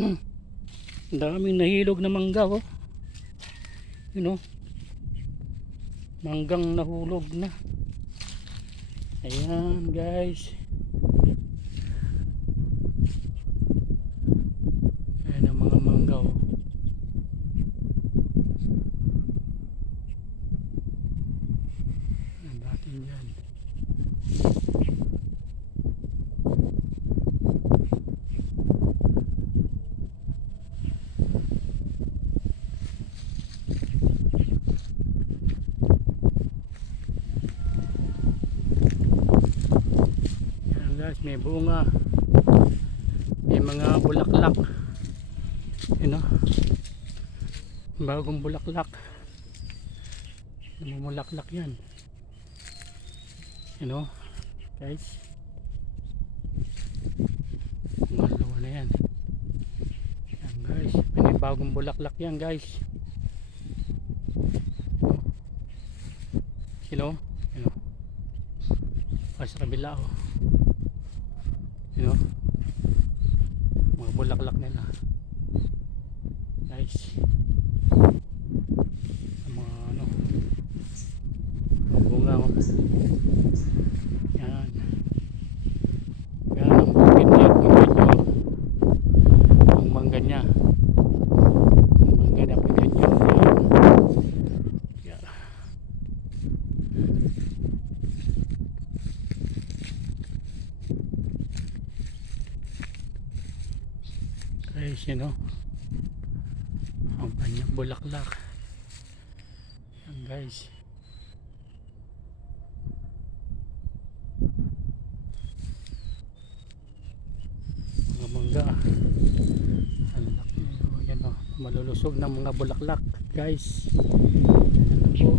Ang daming nahilog na mangga, oh. You know, manggang nahulog na. Ayan guys. Ayan ang mga mangga, oh. Ang dating yan. Ayan guys, may bunga. May mga bulaklak. You know, bagong bulaklak. Namumulaklak yan. You know, guys. Malawa na yan. Yan guys, may bagong bulaklak yan guys. You know, sa kabila, oh. You know, mga bulaklak nila guys. Mga ano, bunga, oh. Yan. Yan ang bukid niya, ang mangga niya. Ang mangga na pagkat yun. Yan. Guys, you know, ang kanyang bulaklak. Yan guys. Mga mangga. Ang laki, yan, oh, malulusog ng mga bulaklak guys. Yan po.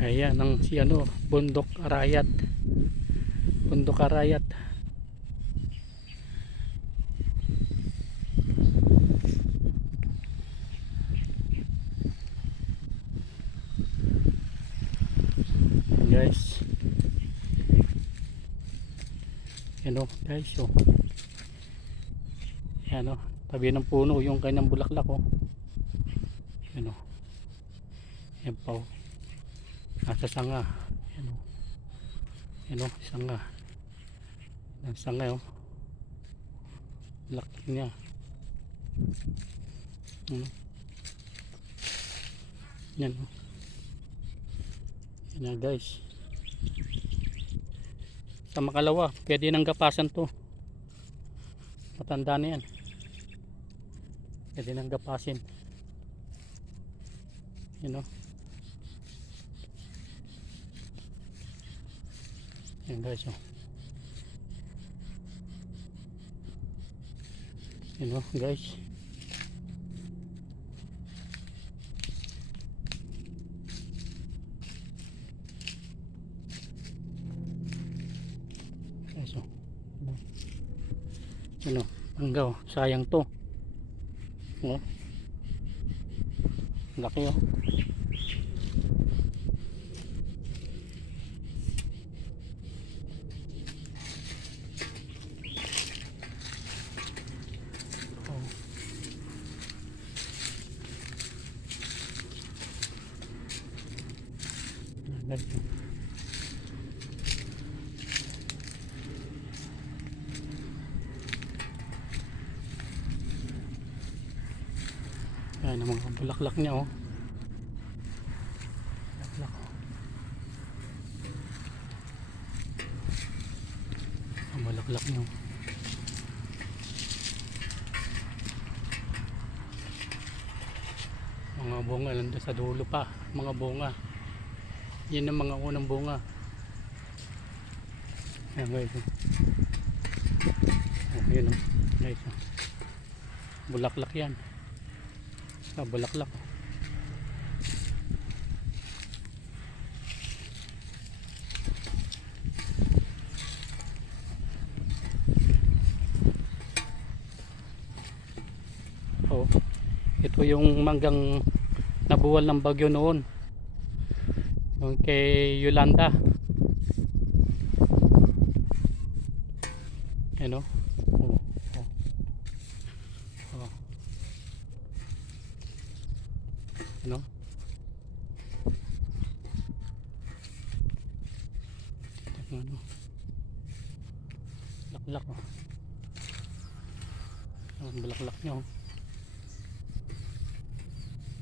Ayan ang si ano, Bundok Arayat. Bundok Arayat. Guys. Yan, oh, guys, oh. Yan, oh, tabi ng puno yung kanyang bulaklak, oh. Yan, oh. Yan pa, oh. Nasa sanga. Yan, oh. Yan, oh, sanga. Yan, sanga, oh. Laki niya. Yan, oh. Yan, guys. Sa makalawa, pwede nang gapasan to. Matanda na yan. Pwede nang gapasin. You know. Yan guys, oh. You know guys. Guys, oh. Ano, mangga, oh. Sayang to. Oh. Laki, oh. Guys, oh. Yan ang mga bulaklak niya, oh. Bulaklak, oh. Ang bulaklak niya, oh. Mga bunga lang sa dulo pa. Mga bunga. Yan ang mga unang bunga. Yan guys, oh. Oh, yun, oh. Guys, oh. Bulaklak yan. Bulaklak. Oh, ito yung manggang nabuwal ng bagyo noon. Yung kay Yolanda. Yan o. Oh. Oh. Oh. Ano? Ano? Laklak oh. Ang bulaklak niya oh.